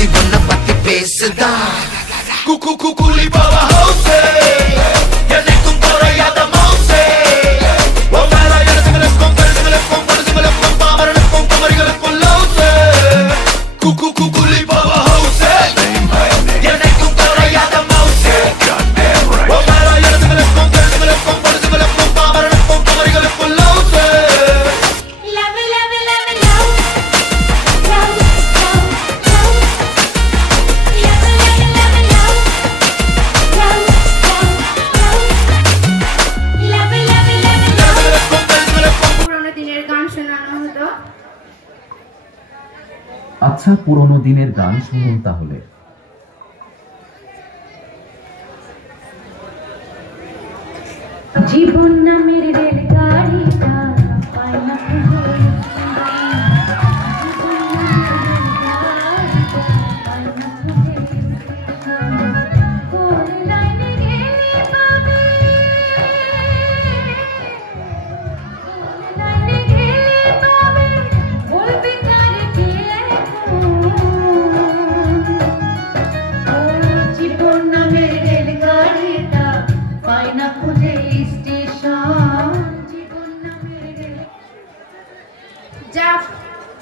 பேசி ஒன்ன பத்தி பேசுதா குலி பவா ஹவுஸே எனக்கும் குறையாத மவுசே ஓ மேல எனக்கும் கருதுகளுக்கும் படுதுகளுக்கும் பாமரனுக்கும் குமரிகளுக்கும் லவுசே குலி பவா ஹவுஸே எனக்கும் குறையாத மவுசே ஓ மேல எனக்கும் கருதுகளுக்கும் படுதுகளுக்கும் பாமரனுக்கும் குமரிகளுக்கும் லவுசே আচ্ছা পুরনো দিনের গান শুনুন তাহলে। জীবন নামের রেলগাড়িটা পায় না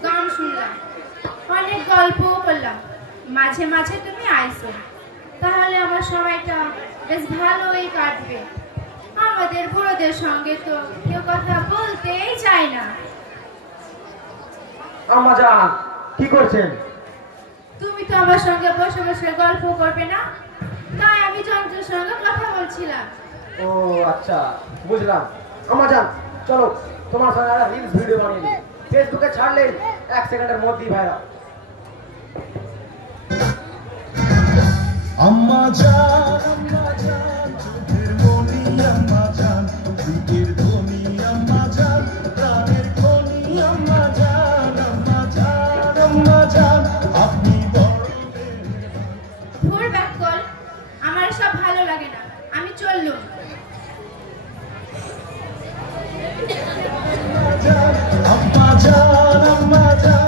গান শুনলাম, অনেক গল্প করলাম, মাঝে মাঝে তুমি আইসো, তাহলে আমার সময়টা বেশ ভালোই কাটবে। আমাদের বুড়োদের সঙ্গে তো কেউ কথা বলতেই চায় না। আম্মা জান কি করছেন? তুমি তো আমার সঙ্গে বসে বসে গল্প করবে না, তাই আমি যন্ত্রের সঙ্গে কথা বলছিলাম। ও আচ্ছা বুঝলাম। আম্মা জান চলো তোমার সঙ্গে একটা রিলস ভিডিও বানিয়ে দিই, ফেসবুকে ছাড়লে 1 সেকেন্ডের মধ্যেই ভাইরাল। আম্মা জান চোখের মনি আম্মা জান, বুকের ধনি আম্মা জান, প্রাণের খনি আম্মা জান, আম্মা জান আম্মা জান আপনি বড় ভোর ব্যাকল, আমার সব ভালো লাগে না, আমি চললুম। আম্মা জান আম্মা জান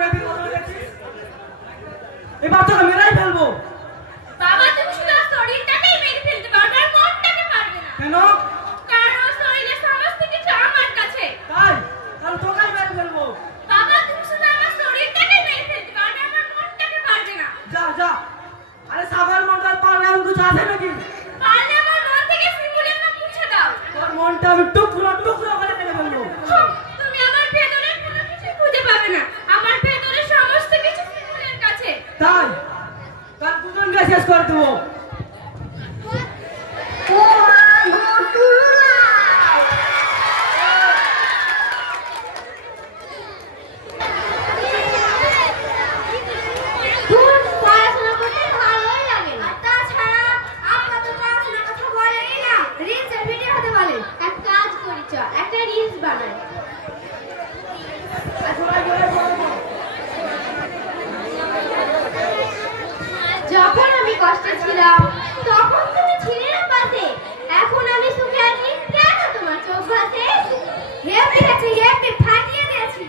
মেয়েদের কথা দেখছিস এবার তোকে মেরাই ফেলবো। বাবা তুমি শুধু শরীরটাকেই মেরে ফেলতে পারবে আর মনটাকে পারবে না। কেন? কারণ শরীরের সমস্ত কিছু আমার কাছে। তাই তাহলে তোকেই মেরে ফেলবো। বাবা তুমি শুধু আমার শরীরটাকেই মেরে ফেলতে পারবে আমার মনটাকে পারবে না। যা যা। আরে সাগর মনটা পারলে আমি কিছু আছে নাকি? পারলে আমার মন থেকে শিমুলের নাম মুছে দাও। তোর মনটা আমি টুকরো টুকরো করে ফেলে ফেলবো। তুমি আমার ভেতরের কোনো কিছু খুঁজে পাবে না। আমার ভেতরের সমস্ত কিছু শিমুলের কাছে। তাই তার দুজনকে শেষ করে দেবো। পড়াশোনা করতে ভালোই লাগে। আর তাছাড়া আপনার তো পড়াশোনার কথা বলেনি না, রিলসের ভিডিও হতে বলে। এক কাজ করি চ, একটা রিলস বানাই। যখন আমি কষ্টে ছিলাম তখন তুমি ছিলে না পাশে। এখন আমি সুখে আছি, কেন তোমার চোখ ভাসে? হেপি গেছে, হেপি ফাটিয়ে দিয়েছি।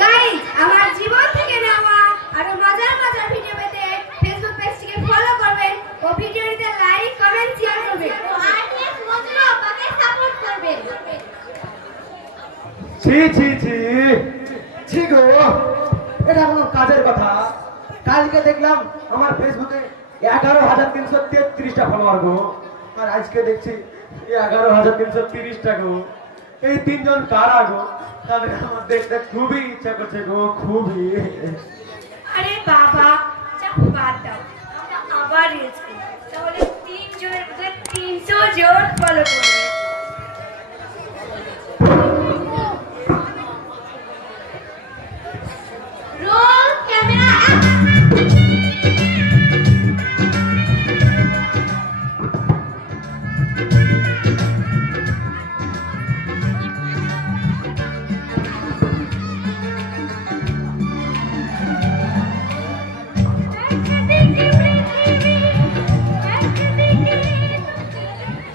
গাইস, আমার জীবন থেকে নেওয়া আরো মজার মজার ভিডিও পেতে ফেসবুক পেজটিকে ফলো করবেন ও ভিডিওটিতে লাইক, কমেন্ট, শেয়ার করবেন ও আরটিএস মজুরা পাকে সাপোর্ট করবেন। ছি ছি ছি ছি গো, এটা কোনো কাজের কথা? কালকে দেখলাম আমার ফেসবুকে 11,333টা ফলোয়ার গো, আর আজকে দেখছি 11,330টা গো। এই তিনজন কারা গো? তাদের আমার দেখতে খুবই ইচ্ছা করছে গো, খুবই। আরে বাবা, চাপ বাদ দাও, আমরা আবার রিলস করি। তাহলে 3 জনের মধ্যে 300 জন ফলো করবে। রোল ক্যামেরা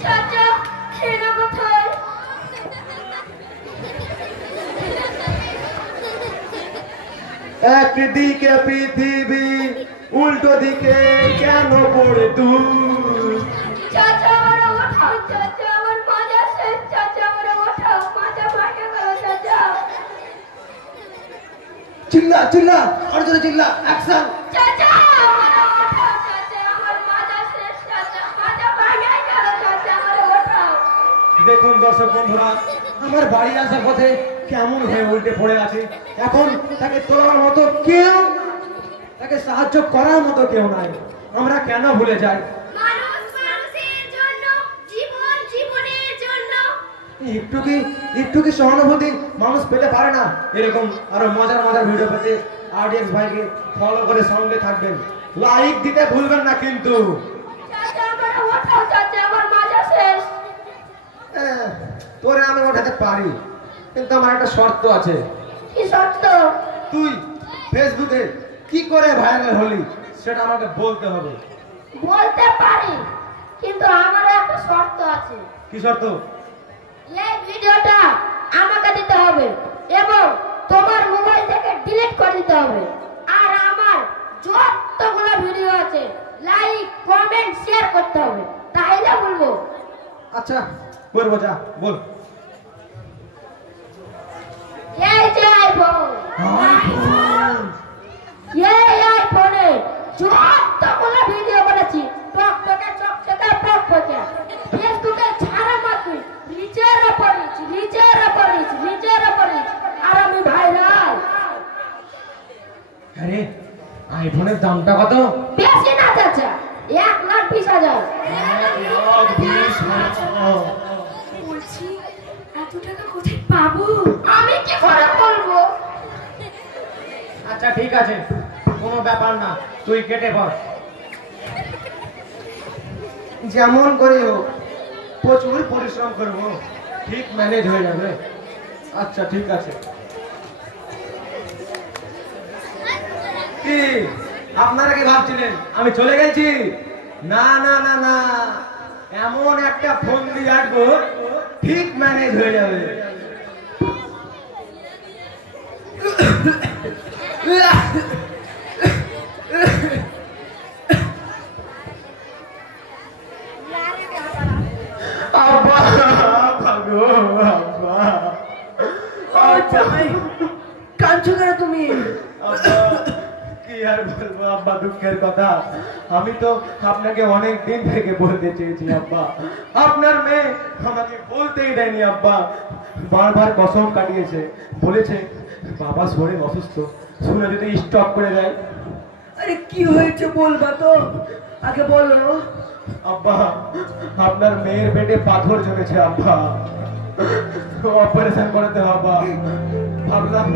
চাচা খেলা কোথায়? একদিকে পৃথিবী, উল্টো দিকে কেন পড়ে তুই? চাচা আমার ওঠাও, চাচা আমার মাজা শেষ, চাচা আমার ওঠাও, মাজা ভাঙে গেল চাচা। চিল্লা চিল্লা, আর জোরে চিল্লা, অ্যাকশন। চাচা আমার ওঠাও, চাচা আমার মাজা শেষ, চাচা মাজা ভাঙে গেল, চাচা আমার ওঠাও। দেখুন দর্শক বন্ধুরা, আমার বাড়ি আসার পথে কেমন হয়ে উল্টে পড়ে আছে। এখন তাকে তোলার মতো কেউ, তাকে সাহায্য করার মতো কেউ নাই। আমরা কেন ভুলে যাই? মানুষ মানুষের জন্য, জীবন জীবনের জন্য। একটু কি সহানুভূতি মানুষ পেতে পারে না? এরকম আরো মজার মজার ভিডিও পেতে আরডিএক্স ভাইকে ফলো করে সঙ্গে থাকবেন, লাইক দিতে ভুলবেন না কিন্তু। চাচা আমার ওঠাও, চাচা আমার মাজা শেষ। তোরে আমি ওঠাতে পারি, কিন্তু আমার একটা শর্ত আছে। কি সত্য? তুই ফেসবুকে কি করে ভাইরাল হলি সেটা আমাকে বলতে হবে। বলতে পারি, কিন্তু আমার একটা শর্ত আছে। কি শর্ত? এই ভিডিওটা আমাকে দিতে হবে এবং তোমার মোবাইল থেকে ডিলিট করে দিতে হবে। আর আমার যতগুলো ভিডিও আছে লাইক, কমেন্ট, শেয়ার করতে হবে, তাইলে বলবো। আচ্ছা করবো, যা বল। এই যে আইফোন, এই আইফোনে যতগুলো ভিডিও করেছি টকটকে চকচকে পকপকে, ফেসবুকে ছাড়া মাত্র রিচের ওপর রিচ, আর আমি ভাইরাল। আরে আইফোনের দামটা কত? বেশি না চাচা, 1,20,000। বলছি এত টাকা কোথায় পাবো? আমি কি করে বলবো? আচ্ছা ঠিক আছে, কোনো ব্যাপার না, তুই কেটে পড়। যেমন করে হোক প্রচুর পরিশ্রম করবো, ঠিক ম্যানেজ হয়ে যাবে। আচ্ছা ঠিক আছে। কি আপনারা কি ভাবছিলেন আমি চলে গেছি? না না না না, এমন একটা ফোন দিয়ে আসবো ঠিক ম্যানেজ হয়ে যাবে। আব্বা ভাগো আব্বা জামাই কাঁদছো কেন তুমি? আব্বা কি আর বলবো আব্বা, দুঃখের কথা। আমি তো আপনাকে অনেক দিন থেকে বলতে চেয়েছি আব্বা, আপনার মেয়ে আমাকে বলতেই দেয়নি আব্বা। বারবার কসম কাটিয়েছে, বলেছে বাবা শরীর অসুস্থ, শুনে যদি স্টপ করে দেয়। আরে কি হয়েছে বলবা তো, আগে বলো। আব্বা আপনার মেয়ের পেটে পাথর জমেছে আব্বা, অপারেশন করতে হবে। ভাবলাম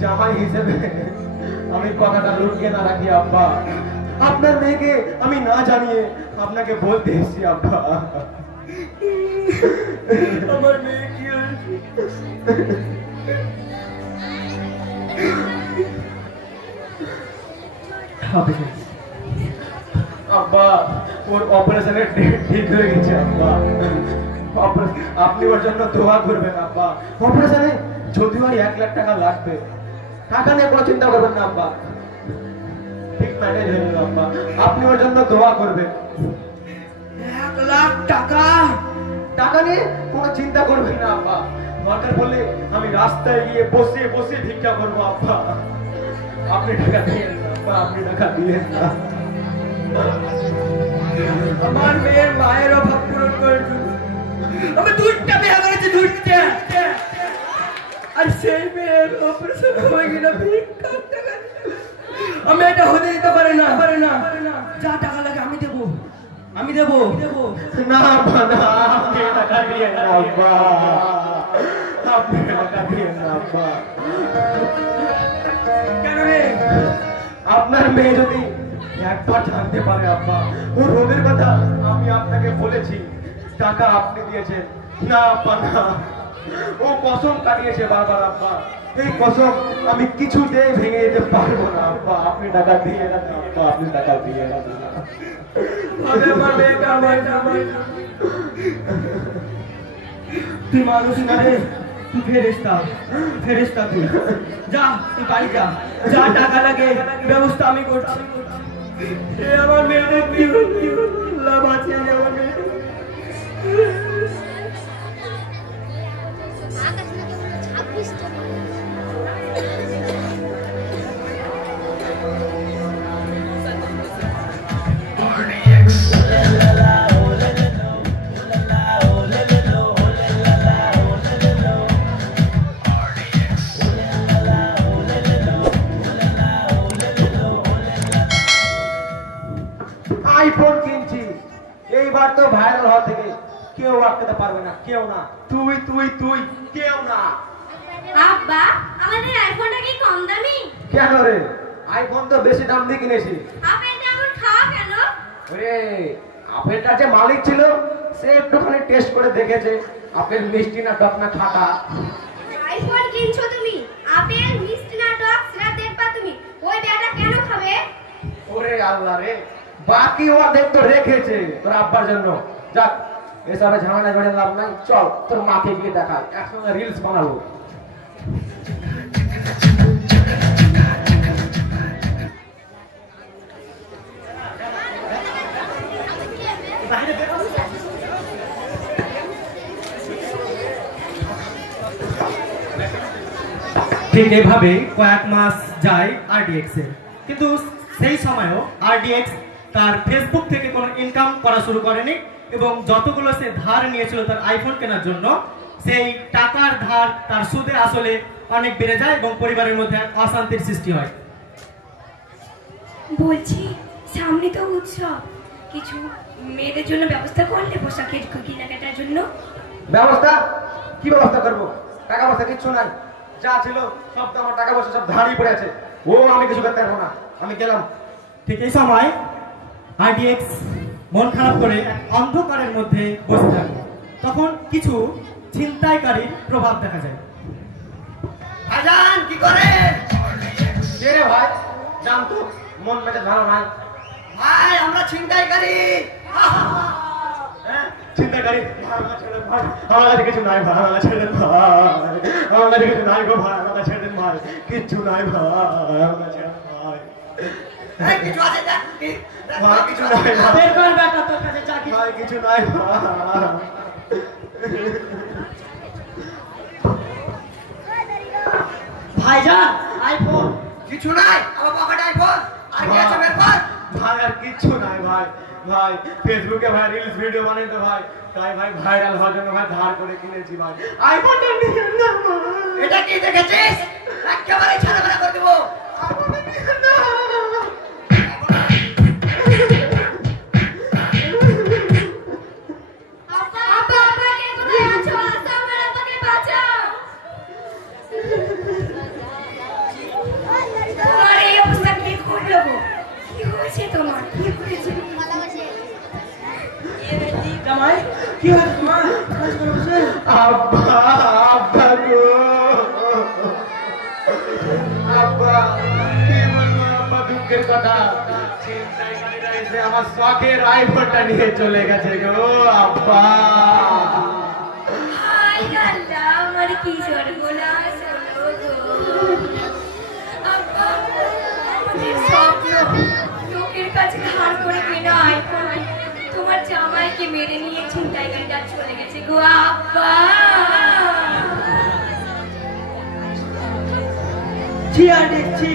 জামাই হিসেবে আমি কথাটা লুকিয়ে না রাখি আব্বা, আপনার মেয়েকে আমি না জানিয়ে আপনাকে বলতে এসেছি আব্বা। আমার মেয়ে কি হয়েছে? আব্বা ওর অপারেশনের ডেট ঠিক হয়ে গেছে আব্বা, আপনি ওর জন্য দোয়া করবেন আব্বা। অপারেশনে যদিও 1 লাখ টাকা লাগবে, টাকা নিয়ে কোনো চিন্তা করবেন না আব্বা, ঠিক ম্যানেজ হয়ে যাবে আব্বা। আপনি ওর জন্য দোয়া করবেন। 1 লাখ টাকা? টাকা নিয়ে কোনো চিন্তা করবেন না আব্বা, দরকার বললে আমি রাস্তায় গিয়ে বসে বসে ভিক্ষা করবো আব্বা। আপনি টাকা দিয়েন না আব্বা, আপনি টাকা দিয়েন না। আমার মেয়ের মায়ের অভাব পূরণ করে দিন। আমি 2টা বিয়ে করেছি, 2টা। আর সেই মেয়ের অপারেশন হয়ে গেল ভিক্ষার টাকা। আমি এটা হতে দিতে পারি না। যা টাকা লাগে আমি দেবো। না আব্বা না, আপনি টাকা দিয়েন না আব্বা, আপনি টাকা দিয়েন না আব্বা। কেন রে? আপনার মেয়ে যদি একবার জানতে পারে আব্বা ও রোগের কথা আমি আপনাকে বলেছি, টাকা আপনি দিয়েছেন না আব্বা না, ও কসম কাটিয়েছে বারবার আব্বা, এই কসম আমি কিছুতেই ভেঙে যেতে পারবো না আব্বা। আপনি টাকা দিয়ে না আব্বা, আপনি টাকা দিয়ে না। আমার মেয়েকে আমার তুই মানুষ না রে, তুই ফেরেশতা তুই। যা তুই বাড়ি যা, যা টাকা লাগে ব্যবস্থা আমি করছি। আমার মেয়েদের কি লাভ আছে? আমার মেয়ে আইফোন কিনছি, এইবার তো ভাইরাল হওয়া থেকে কেউ আটকাতে পারবে না, কেউ না। তুই তুই তুই কেউ না। আব্বা আমাদের আইফোনটা কি কম দামি? কেন রে, আইফোন তো বেশি দাম দিয়ে কিনেছি। আপেলটা এমন খাওয়া কেন? ওরে আপেলটা যে মালিক ছিল সে একটুখানি টেস্ট করে দেখেছে আপেল মিষ্টি না টক না খাটা। আইফোন কিনছো তুমি, আপেল মিষ্টি না টক সেটা দেখবা তুমি, ওই ব্যাটা কেন খাবে? ওরে আল্লাহ রে, বাকি অর্ধেক তো রেখেছে তোর আব্বার জন্য। যাক এসবে ঝামেলা করে লাভ নাই, চল তোর মাকে গিয়ে দেখাই, একসঙ্গে রিলস বানাবো। ঠিক এভাবে কয়েক মাস যায় আরডিএক্স এর, কিন্তু সেই সময়ও আরডিএক্স তার ফেসবুক থেকে কোনো ইনকাম করা শুরু করেনি এবং যতগুলো সে ধার নিয়েছিল তার আইফোন কেনার জন্য, সেই টাকার ধার তার সুদে আসলে অনেক বেড়ে যায় এবং পরিবারের মধ্যে অশান্তির সৃষ্টি হয়। বলছি সামনে তো উৎসব, কিছু মেয়েদের জন্য ব্যবস্থা করলে পোশাকের কেনাকাটার জন্য? ব্যবস্থা কি ব্যবস্থা করবো, টাকা পয়সা কিচ্ছু নাই, যা ছিল সব তো আমার টাকা পয়সা সব ধারই পড়ে আছে, ও আমি কিছু করতে পারবো না, আমি গেলাম। ঠিক এই সময় আরডিএক্স মন খারাপ করে এক অন্ধকারের মধ্যে বসে থাকে। তখন কিছু ছিনতাইকারীর প্রভাব দেখা যায়। ভাইজান কি করে? কে রে ভাই? জান তো মন মেজাজ ভালো নাই। ভাই আমরা ছিনতাইকারী। চিন্তাকারী আমার কাছে কিছু নাই ভাই, আমার কাছে আমার কাছে কিছু নাই গো ভাই, আমাকে ছেড়ে দিন ভাই, কিচ্ছু নাই ভাই, আমাকে ছেড়ে দিন ভাই। এই, কিছু আছে দেখ, ভাই কিছু নাই ভাই, বের কর বেটা তোর কাছে যা কিছু। ভাই কিছু নাই ভাই। ভাইজান আইফোন। কিছু নাই, আমার পকেটে আইফোন, আর কি আছে বের কর। ভাই আর কিচ্ছু নাই ভাই, ভাই ফেসবুকে ভাই রিলস ভিডিও বানাই তো ভাই, তাই ভাই ভাইরাল হওয়ার জন্য ভাই ধার করে কিনেছি ভাই, আইফোনটা নিয়ে না ভাই। এটা কি দেখেছিস? একেবারে ছাড়া করে দেবো। আব্বা, আব্বা, কে কোথায় আছো? আব্বা, আমার আব্বাকে বাঁচাও। তোমার এই অবস্থা কি করলো গো? কি হয়েছে তোমার? কি হয়েছে? জামাই কি হয়েছে তোমার? আব্বা, আব্বা গো, আব্বা কি বলবো আব্বা, দুঃখের কথা, ছিনতাইকারীরা এসে আমার শখের আইফোনটা নিয়ে চলে গেছে গো আব্বা। হায় আল্লাহ, আমার কি সর্বনাশ হলো গো। আব্বা, আমাদের স্বপ্ন, লোকের কাছে ধার করে কেনা আইফোন, তোমার জামাইকে মেরে নিয়ে ছিনতাইকারীরা চলে গেছে গো আব্বা। ছি আর দেখছি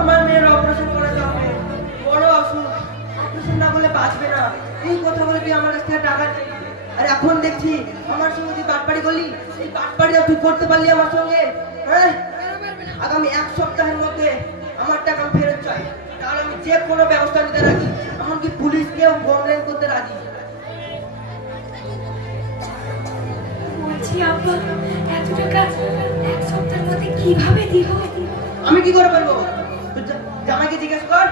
আমার মেয়ের অপারেশন করাতে হবে, বড় অসুখ, অপারেশন না বলে বাঁচবে না, এই কথা বলে তুই আমার কাছ থেকে টাকা চাই। আর এখন দেখছি আমার সঙ্গে তুই বাটপাড়ি করলি, এই বাটপাড়িটা তুই করতে পারলি আমার সঙ্গে, হ্যাঁ? আগামী 1 সপ্তাহের মধ্যে আমার টাকা ফেরত চাই, তাহলে আমি যে কোনো ব্যবস্থা নিতে রাজি, এমনকি পুলিশকেও কমপ্লেন করতে রাজি। বলছি আব্বা, এত টাকা 1 সপ্তাহের মধ্যে কিভাবে দিব? আমি কি করে পারবো? তুই জামাইকে জিজ্ঞেস কর,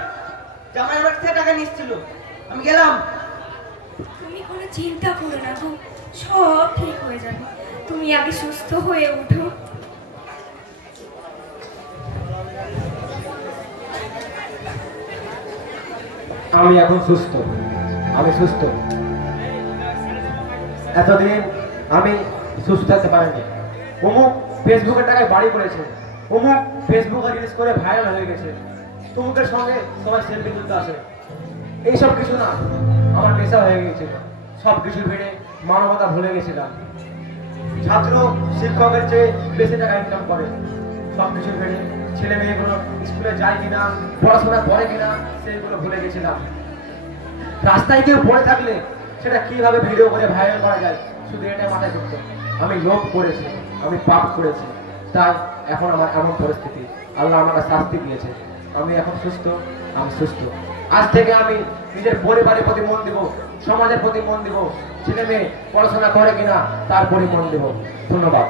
জামাই আমার কাছ থেকে টাকা নিচ্ছিল, আমি গেলাম। তুমি কোনো চিন্তা করো না গো, সব ঠিক হয়ে যাবে। তুমি আগে সুস্থ হয়ে ওঠো। আমি এখন সুস্থ, আমি সুস্থ। এতদিন আমি সুস্থ থাকতে পারিনি। অমুক ফেসবুকের টাকায় বাড়ি করেছে, অমুক ফেসবুকে রিলিজ করে ভাইরাল হয়ে গেছে, তমুকের সঙ্গে সবাই সেলফি তুলতে আসে। এইসব কিছু না, আমার নেশা হয়ে গিয়েছিল। সব কিছু ভেড়ে মানবতা ভুলে গেছিলাম। ছাত্র শিক্ষকের চেয়ে বেশি টাকা ইনকাম করে, সব কিছু ভেড়ে ছেলে মেয়েগুলো স্কুলে যায় কিনা, পড়াশোনা করে কিনা, সেইগুলো ভুলে গেছিলাম। রাস্তায় কেউ পড়ে থাকলে সেটা কিভাবে ভিডিও করে ভাইরাল করা যায়, শুধু এটাই মাথায় ঢুকতো। আমি লোভ করেছি, আমি পাপ করেছি, তাই এখন আমার এমন পরিস্থিতি। আল্লাহ আমাকে শাস্তি দিয়েছে। আমি এখন সুস্থ, আমি সুস্থ। আজ থেকে আমি নিজের পরিবারের প্রতি মন দিব, সমাজের প্রতি মন দিব, ছেলে মেয়ে পড়াশোনা করে কিনা তার প্রতি মন দিব। ধন্যবাদ।